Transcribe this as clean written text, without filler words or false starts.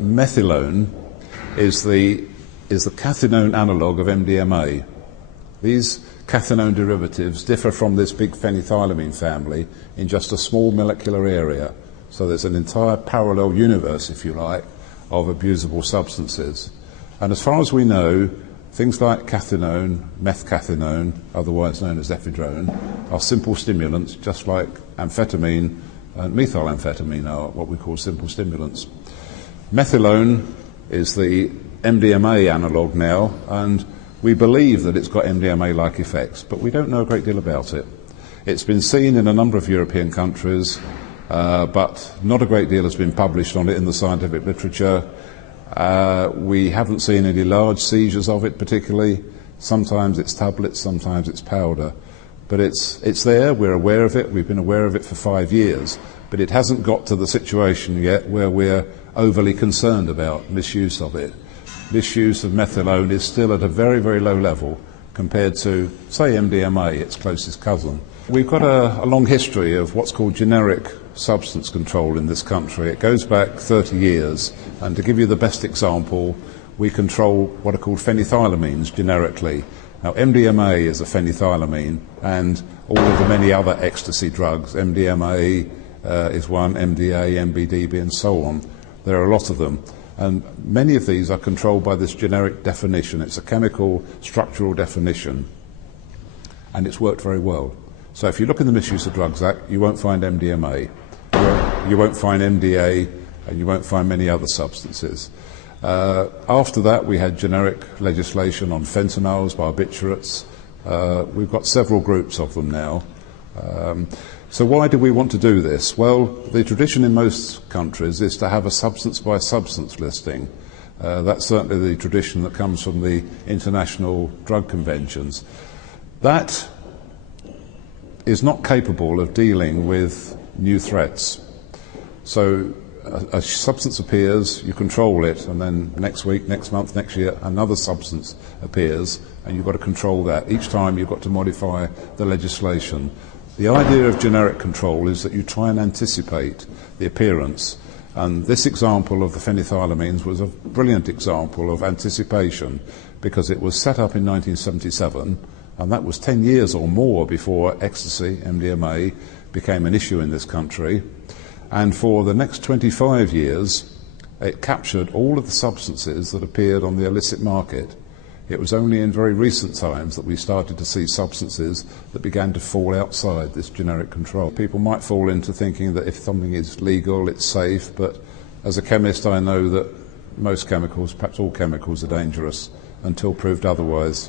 Methylone is the cathinone analogue of MDMA. These cathinone derivatives differ from this big phenethylamine family in just a small molecular area. So there's an entire parallel universe, if you like, of abusable substances. And as far as we know, things like cathinone, methcathinone, otherwise known as ephedrone, are simple stimulants, just like amphetamine and methylamphetamine are what we call simple stimulants. Methylone is the MDMA analogue now, and we believe that it's got MDMA-like effects, but we don't know a great deal about it. It's been seen in a number of European countries, but not a great deal has been published on it in the scientific literature. We haven't seen any large seizures of it particularly. Sometimes it's tablets, sometimes it's powder. But it's there, we're aware of it, we've been aware of it for 5 years, but it hasn't got to the situation yet where we're overly concerned about misuse of it. Misuse of methylone is still at a very, very low level compared to, say, MDMA, its closest cousin. We've got a long history of what's called generic substance control in this country. It goes back 30 years, and to give you the best example, we control what are called phenethylamines generically. Now, MDMA is a phenethylamine, and all of the many other ecstasy drugs, MDMA is one, MDA, MBDB, and so on. There are a lot of them, and many of these are controlled by this generic definition. It's a chemical structural definition, and it's worked very well. So if you look in the Misuse of Drugs Act, you won't find MDMA, you won't find MDA, and you won't find many other substances. After that, we had generic legislation on fentanyls, barbiturates. We've got several groups of them now. So why do we want to do this? Well, the tradition in most countries is to have a substance-by-substance listing. That's certainly the tradition that comes from the international drug conventions. That is not capable of dealing with new threats. So a substance appears, you control it, and then next week, next month, next year, another substance appears, and you've got to control that. Each time you've got to modify the legislation. The idea of generic control is that you try and anticipate the appearance, and this example of the phenethylamines was a brilliant example of anticipation, because it was set up in 1977, and that was 10 years or more before ecstasy, MDMA, became an issue in this country. And for the next 25 years, it captured all of the substances that appeared on the illicit market. It was only in very recent times that we started to see substances that began to fall outside this generic control. People might fall into thinking that if something is legal, it's safe, but as a chemist, I know that most chemicals, perhaps all chemicals, are dangerous until proved otherwise.